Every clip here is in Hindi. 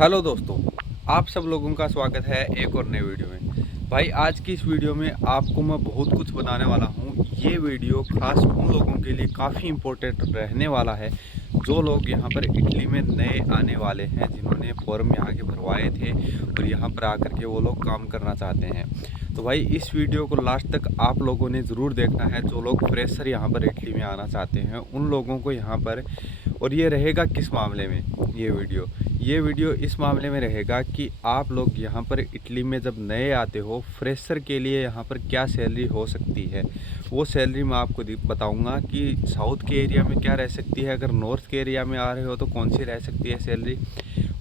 हेलो दोस्तों, आप सब लोगों का स्वागत है एक और नए वीडियो में। भाई आज की इस वीडियो में आपको मैं बहुत कुछ बताने वाला हूँ। ये वीडियो खास उन लोगों के लिए काफ़ी इम्पोर्टेंट रहने वाला है जो लोग यहाँ पर इटली में नए आने वाले हैं, जिन्होंने फॉर्म यहाँ के भरवाए थे और यहाँ पर आकर के वो लोग काम करना चाहते हैं। तो भाई इस वीडियो को लास्ट तक आप लोगों ने ज़रूर देखना है। जो लोग फ्रेशर यहाँ पर इटली में आना चाहते हैं उन लोगों को यहाँ पर, और ये रहेगा किस मामले में ये वीडियो इस मामले में रहेगा कि आप लोग यहाँ पर इटली में जब नए आते हो, फ्रेशर के लिए यहाँ पर क्या सैलरी हो सकती है। वो सैलरी मैं आपको बताऊँगा कि साउथ के एरिया में क्या रह सकती है, अगर नॉर्थ के एरिया में आ रहे हो तो कौन सी रह सकती है सैलरी,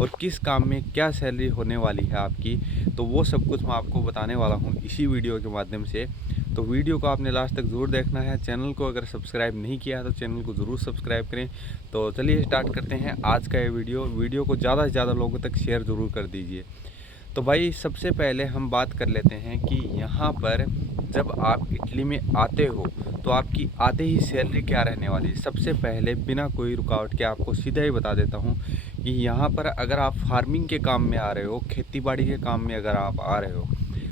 और किस काम में क्या सैलरी होने वाली है आपकी। तो वो सब कुछ मैं आपको बताने वाला हूँ इसी वीडियो के माध्यम से। तो वीडियो को आपने लास्ट तक ज़रूर देखना है। चैनल को अगर सब्सक्राइब नहीं किया है तो चैनल को ज़रूर सब्सक्राइब करें। तो चलिए स्टार्ट करते हैं आज का ये वीडियो को ज़्यादा से ज़्यादा लोगों तक शेयर ज़रूर कर दीजिए। तो भाई सबसे पहले हम बात कर लेते हैं कि यहाँ पर जब आप इटली में आते हो तो आपकी आते ही सैलरी क्या रहने वाली है। सबसे पहले बिना कोई रुकावट के आपको सीधा ही बता देता हूँ कि यहाँ पर अगर आप फार्मिंग के काम में आ रहे हो, खेती बाड़ी के काम में अगर आप आ रहे हो,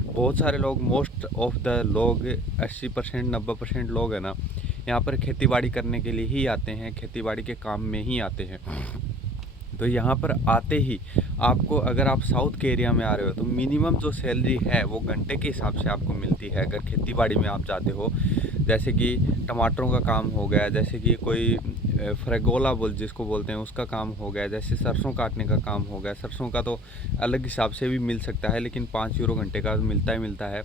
बहुत सारे लोग, मोस्ट ऑफ द लोग 80% 90% लोग हैं ना, यहाँ पर खेती बाड़ी करने के लिए ही आते हैं, खेती बाड़ी के काम में ही आते हैं। तो यहाँ पर आते ही आपको, अगर आप साउथ के एरिया में आ रहे हो तो मिनिमम जो सैलरी है वो घंटे के हिसाब से आपको मिलती है। अगर खेती बाड़ी में आप जाते हो, जैसे कि टमाटरों का काम हो गया, जैसे कि कोई फ्रेगोला जिसको बोलते हैं उसका काम हो गया, जैसे सरसों काटने का काम हो गया। सरसों का तो अलग हिसाब से भी मिल सकता है, लेकिन 5 यूरो घंटे का मिलता है।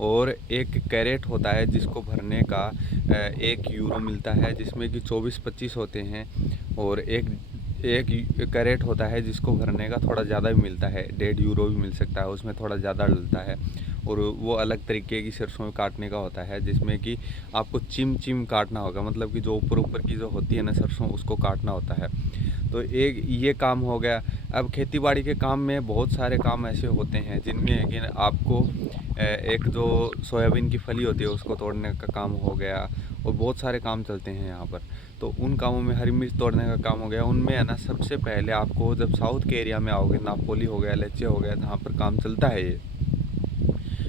और एक कैरेट होता है जिसको भरने का 1 यूरो मिलता है, जिसमें कि 24-25 होते हैं। और एक कैरेट होता है जिसको भरने का थोड़ा ज़्यादा भी मिलता है, 1.5 यूरो भी मिल सकता है, उसमें थोड़ा ज़्यादा डलता है। और वो अलग तरीके की सरसों काटने का होता है, जिसमें कि आपको चिम काटना होगा, मतलब कि जो ऊपर की जो होती है ना सरसों, उसको काटना होता है। तो एक ये काम हो गया। अब खेतीबाड़ी के काम में बहुत सारे काम ऐसे होते हैं जिनमें कि आपको एक जो सोयाबीन की फली होती है उसको तोड़ने का काम हो गया, और बहुत सारे काम चलते हैं यहाँ पर। तो उन कामों में हरी मिर्च तोड़ने का काम हो गया। उनमें है ना, सबसे पहले आपको जब साउथ के एरिया में आओगे, नापोली हो गया, लेचे हो गया, जहाँ पर काम चलता है ये,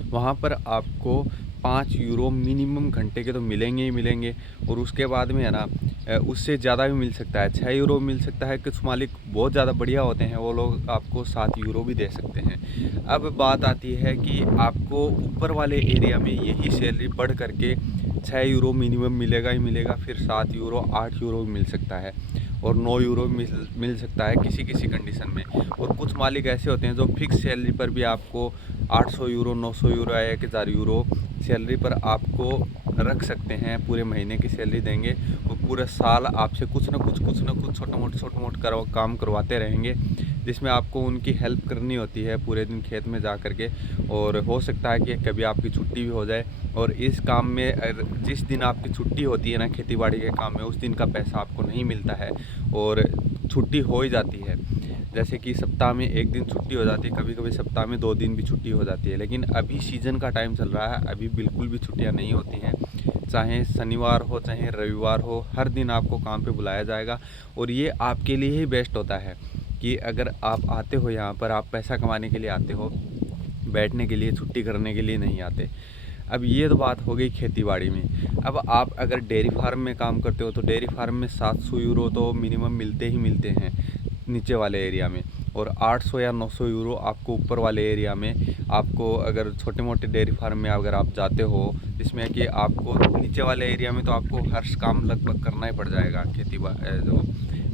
वहाँ पर आपको 5 यूरो मिनिमम घंटे के तो मिलेंगे ही मिलेंगे। और उसके बाद में है ना, उससे ज़्यादा भी मिल सकता है, 6 यूरो मिल सकता है। कुछ मालिक बहुत ज़्यादा बढ़िया होते हैं, वो लोग आपको 7 यूरो भी दे सकते हैं। अब बात आती है कि आपको ऊपर वाले एरिया में यही सैलरी बढ़ करके 6 यूरो मिनिमम मिलेगा ही मिलेगा, फिर 7 यूरो 8 यूरो भी मिल सकता है, और 9 यूरो मिल सकता है किसी किसी कंडीशन में। और कुछ मालिक ऐसे होते हैं जो फिक्स सैलरी पर भी आपको 800 यूरो 900 यूरो या 1000 यूरो सैलरी पर आपको रख सकते हैं, पूरे महीने की सैलरी देंगे, और पूरे साल आपसे कुछ ना कुछ छोटा मोट काम करवाते रहेंगे, जिसमें आपको उनकी हेल्प करनी होती है पूरे दिन खेत में जा कर के। और हो सकता है कि कभी आपकी छुट्टी भी हो जाए, और इस काम में जिस दिन आपकी छुट्टी होती है ना खेती बाड़ी के काम में, उस दिन का पैसा आपको नहीं मिलता है, और छुट्टी हो ही जाती है। जैसे कि सप्ताह में 1 दिन छुट्टी हो जाती है, कभी कभी सप्ताह में 2 दिन भी छुट्टी हो जाती है। लेकिन अभी सीज़न का टाइम चल रहा है, अभी बिल्कुल भी छुट्टियां नहीं होती हैं। चाहे शनिवार हो चाहे रविवार हो, हर दिन आपको काम पे बुलाया जाएगा। और ये आपके लिए ही बेस्ट होता है कि अगर आप आते हो यहाँ पर, आप पैसा कमाने के लिए आते हो, बैठने के लिए, छुट्टी करने के लिए नहीं आते। अब ये तो बात हो गई खेती बाड़ी में। अब आप अगर डेयरी फार्म में काम करते हो तो डेयरी फार्म में 700 यूरो तो मिनिमम मिलते ही मिलते हैं नीचे वाले एरिया में, और 800 या 900 यूरो आपको ऊपर वाले एरिया में। आपको अगर छोटे मोटे डेयरी फार्म में अगर आप जाते हो, जिसमें कि आपको नीचे वाले एरिया में तो आपको हर काम लगभग करना ही पड़ जाएगा, जो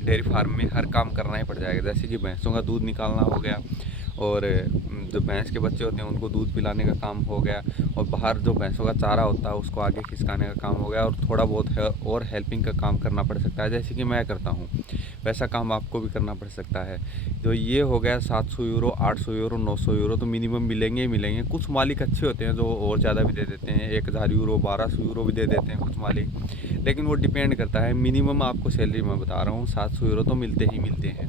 डेयरी फार्म में हर काम करना ही पड़ जाएगा। जैसे कि भैंसों का दूध निकालना हो गया, और जो भैंस के बच्चे होते हैं उनको दूध पिलाने का काम हो गया, और बाहर जो भैंसों का चारा होता है उसको आगे खिसकाने का काम हो गया, और थोड़ा बहुत और हेल्पिंग का काम करना पड़ सकता है, जैसे कि मैं करता हूँ। वैसा काम आपको भी करना पड़ सकता है। तो ये हो गया 700 यूरो 800 यूरो 900 यूरो तो मिनिमम मिलेंगे ही मिलेंगे। कुछ मालिक अच्छे होते हैं जो और ज़्यादा भी दे देते हैं, 1000 यूरो 1200 यूरो भी दे देते हैं कुछ मालिक। लेकिन वो डिपेंड करता है। मिनिमम आपको सैलरी मैं बता रहा हूँ 700 यूरो तो मिलते ही मिलते हैं,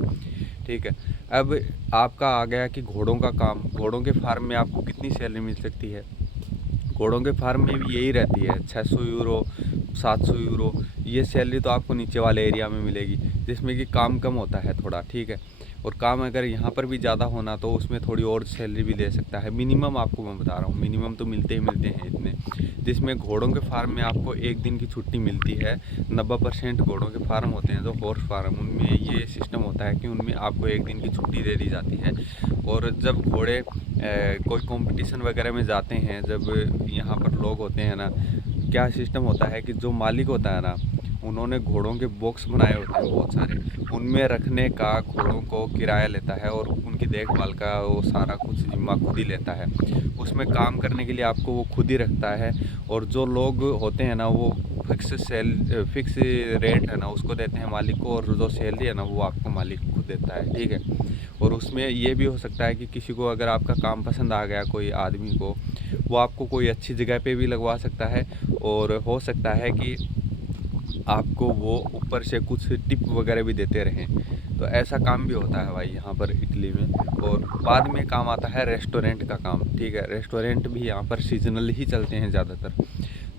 ठीक है। अब आपका आ गया कि घोड़ों का काम। घोड़ों के फार्म में आपको कितनी सैलरी मिल सकती है। घोड़ों के फार्म में भी यही रहती है, 600 यूरो 700 यूरो। ये सैलरी तो आपको नीचे वाले एरिया में मिलेगी, जिसमें कि काम कम होता है थोड़ा, ठीक है। और काम अगर यहाँ पर भी ज़्यादा होना तो उसमें थोड़ी और सैलरी भी ले सकता है। मिनिमम आपको मैं बता रहा हूँ, मिनिमम तो मिलते ही मिलते हैं इतने। जिसमें घोड़ों के फार्म में आपको 1 दिन की छुट्टी मिलती है। 90% घोड़ों के फार्म होते हैं जो हॉर्स फार्म, उनमें ये सिस्टम होता है कि उनमें आपको 1 दिन की छुट्टी दे दी जाती है। और जब घोड़े कोई कंपटीशन वगैरह में जाते हैं, जब यहाँ पर लोग होते हैं ना, क्या सिस्टम होता है कि जो मालिक होता है ना, उन्होंने घोड़ों के बॉक्स बनाए होते हैं बहुत सारे, उनमें रखने का घोड़ों को किराया लेता है और उनकी देखभाल का वो सारा कुछ जिम्मा खुद ही लेता है। उसमें काम करने के लिए आपको वो खुद ही रखता है। और जो लोग होते हैं ना, वो फिक्स रेंट है ना उसको देते हैं मालिक को, और जो सैलरी है ना वो आपको मालिक खुद देता है, ठीक है। और उसमें ये भी हो सकता है कि किसी को अगर आपका काम पसंद आ गया कोई आदमी को, वो आपको कोई अच्छी जगह पे भी लगवा सकता है। और हो सकता है कि आपको वो ऊपर से कुछ टिप वगैरह भी देते रहें। तो ऐसा काम भी होता है भाई यहाँ पर इटली में। और बाद में काम आता है रेस्टोरेंट का काम, ठीक है। रेस्टोरेंट भी यहाँ पर सीजनल ही चलते हैं ज़्यादातर।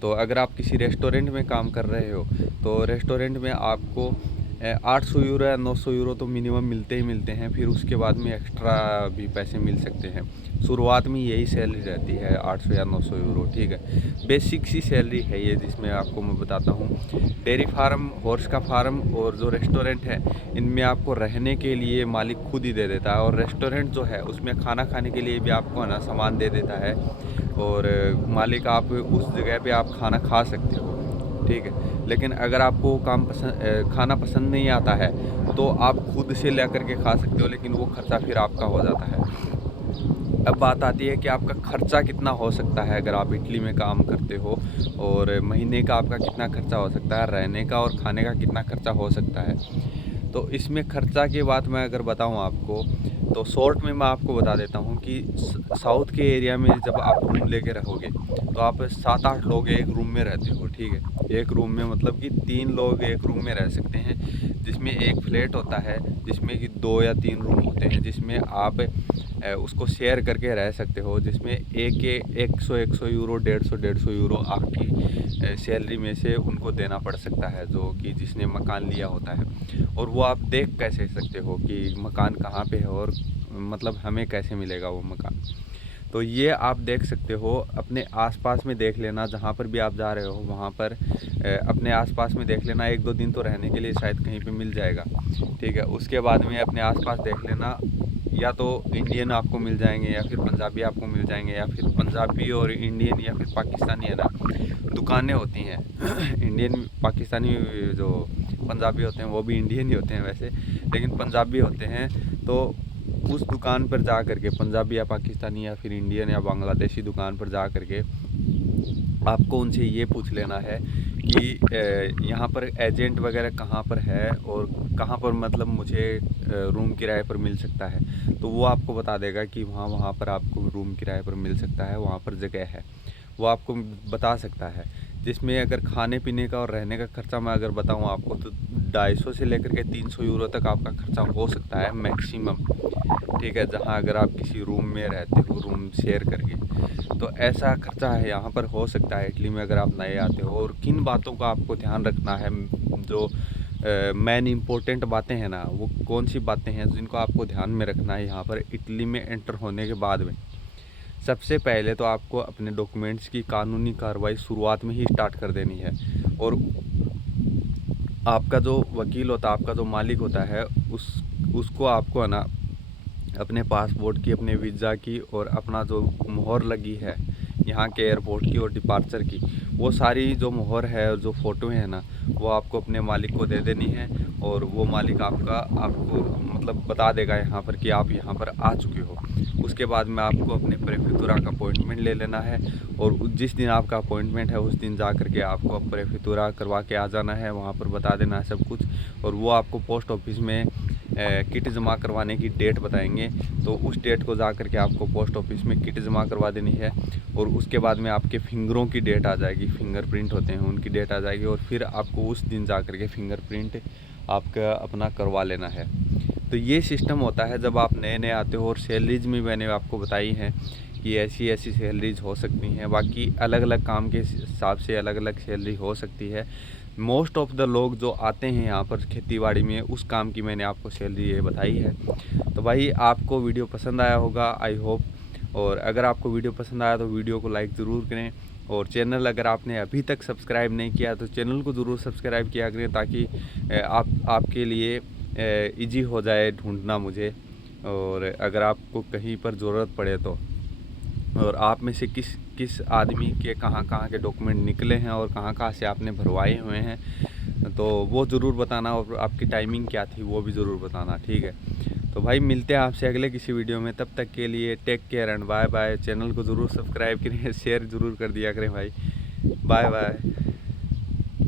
तो अगर आप किसी रेस्टोरेंट में काम कर रहे हो तो रेस्टोरेंट में आपको 800 यूरो या 900 यूरो तो मिनिमम मिलते ही मिलते हैं। फिर उसके बाद में एक्स्ट्रा भी पैसे मिल सकते हैं। शुरुआत में यही सैलरी रहती है 800 या 900 यूरो, ठीक है। बेसिक सी सैलरी है ये, जिसमें आपको मैं बताता हूँ। डेयरी फार्म, हॉर्स का फार्म और जो रेस्टोरेंट है, इनमें आपको रहने के लिए मालिक खुद ही दे देता है। और रेस्टोरेंट जो है उसमें खाना खाने के लिए भी आपको है ना सामान दे देता है। और मालिक आप उस जगह पे आप खाना खा सकते हो, ठीक है। लेकिन अगर आपको खाना पसंद नहीं आता है तो आप खुद से ला करके खा सकते हो, लेकिन वो खर्चा फिर आपका हो जाता है। अब बात आती है कि आपका खर्चा कितना हो सकता है अगर आप इटली में काम करते हो, और महीने का आपका कितना खर्चा हो सकता है, रहने का और खाने का कितना खर्चा हो सकता है। तो इसमें खर्चा की बात मैं अगर बताऊं आपको, तो शॉर्ट में मैं आपको बता देता हूं कि साउथ के एरिया में जब आप रूम लेके रहोगे तो आप 7-8 लोग एक रूम में रहते हो, ठीक है। एक रूम में मतलब कि 3 लोग एक रूम में रह सकते हैं, जिसमें एक फ्लैट होता है जिसमें कि 2 या 3 रूम होते हैं, जिसमें आप उसको शेयर करके रह सकते हो। जिसमें 100 यूरो, 150 यूरो आपकी सैलरी में से उनको देना पड़ सकता है, जो कि जिसने मकान लिया होता है। और वो आप देख कैसे सकते हो कि मकान कहाँ पे है, और मतलब हमें कैसे मिलेगा वो मकान। तो ये आप देख सकते हो, अपने आसपास में देख लेना, जहाँ पर भी आप जा रहे हो वहाँ पर अपने आसपास में देख लेना। 1-2 दिन तो रहने के लिए शायद कहीं पे मिल जाएगा, ठीक है। उसके बाद में अपने आसपास देख लेना, या तो इंडियन आपको मिल जाएंगे या फिर पंजाबी आपको मिल जाएंगे, या फिर पंजाबी और इंडियन या फिर पाकिस्तानी है ना दुकानें होती हैं। इंडियन पाकिस्तानी जो पंजाबी होते हैं वो भी इंडियन ही होते हैं वैसे, लेकिन पंजाबी होते हैं। तो उस दुकान पर जा करके, पंजाबी या पाकिस्तानी या फिर इंडियन या बांग्लादेशी दुकान पर जा करके आपको उनसे ये पूछ लेना है कि यहाँ पर एजेंट वगैरह कहाँ पर है, और कहाँ पर मतलब मुझे रूम किराए पर मिल सकता है। तो वो आपको बता देगा कि वहाँ पर आपको रूम किराए पर मिल सकता है, वहाँ पर जगह है, वो आपको बता सकता है। जिसमें अगर खाने पीने का और रहने का खर्चा मैं अगर बताऊँ आपको, तो 250 से लेकर के 300 यूरो तक आपका खर्चा हो सकता है मैक्सिमम, ठीक है। जहाँ अगर आप किसी रूम में रहते हो, रूम शेयर करके, तो ऐसा खर्चा है यहाँ पर हो सकता है इटली में अगर आप नए आते हो। और किन बातों का आपको ध्यान रखना है, जो मेन इम्पोर्टेंट बातें हैं ना, वो कौन सी बातें हैं जिनको आपको ध्यान में रखना है यहाँ पर इटली में एंटर होने के बाद में। सबसे पहले तो आपको अपने डॉक्यूमेंट्स की कानूनी कार्रवाई शुरुआत में ही स्टार्ट कर देनी है। और आपका जो वकील होता है, आपका जो मालिक होता है, उसको आपको है ना अपने पासपोर्ट की, अपने वीज़ा की, और अपना जो मोहर लगी है यहाँ के एयरपोर्ट की और डिपार्चर की, वो सारी जो मोहर है और जो फ़ोटो है ना, वो आपको अपने मालिक को दे देनी है। और वो मालिक आपको मतलब बता देगा यहाँ पर कि आप यहाँ पर आ चुके हो। उसके बाद में आपको अपने प्रेफेक्टुरा का अपॉइंटमेंट ले लेना है, और जिस दिन आपका अपॉइंटमेंट है उस दिन जा कर के आपको प्रेफेक्टुरा करवा के आ जाना है, वहाँ पर बता देना है सब कुछ। और वो आपको पोस्ट ऑफिस में किट जमा करवाने की डेट बताएंगे, तो उस डेट को जा कर के आपको पोस्ट ऑफिस में किट जमा करवा देनी है। और उसके बाद में आपके फिंगरों की डेट आ जाएगी, फिंगरप्रिंट होते हैं उनकी डेट आ जाएगी, और फिर आपको उस दिन जा कर के फिंगरप्रिंट आपका अपना करवा लेना है। तो ये सिस्टम होता है जब आप नए नए आते हो। और सैलरीज में मैंने आपको बताई हैं कि ऐसी ऐसी सैलरीज हो सकती हैं। बाकी अलग अलग काम के हिसाब से अलग अलग सैलरी हो सकती है। मोस्ट ऑफ द लोग जो आते हैं यहाँ पर खेतीबाड़ी में, उस काम की मैंने आपको सैलरी ये बताई है। तो भाई आपको वीडियो पसंद आया होगा आई होप, और अगर आपको वीडियो पसंद आया तो वीडियो को लाइक ज़रूर करें, और चैनल अगर आपने अभी तक सब्सक्राइब नहीं किया तो चैनल को ज़रूर सब्सक्राइब किया करें, ताकि आपके लिए इजी हो जाए ढूंढना मुझे, और अगर आपको कहीं पर ज़रूरत पड़े तो। और आप में से किस किस आदमी के कहाँ कहाँ के डॉक्यूमेंट निकले हैं और कहाँ कहाँ से आपने भरवाए हुए हैं, तो वो ज़रूर बताना, और आपकी टाइमिंग क्या थी वो भी ज़रूर बताना, ठीक है। तो भाई मिलते हैं आपसे अगले किसी वीडियो में, तब तक के लिए take care and bye bye. Channel को ज़रूर सब्सक्राइब करें, शेयर ज़रूर कर दिया करें भाई। Bye bye.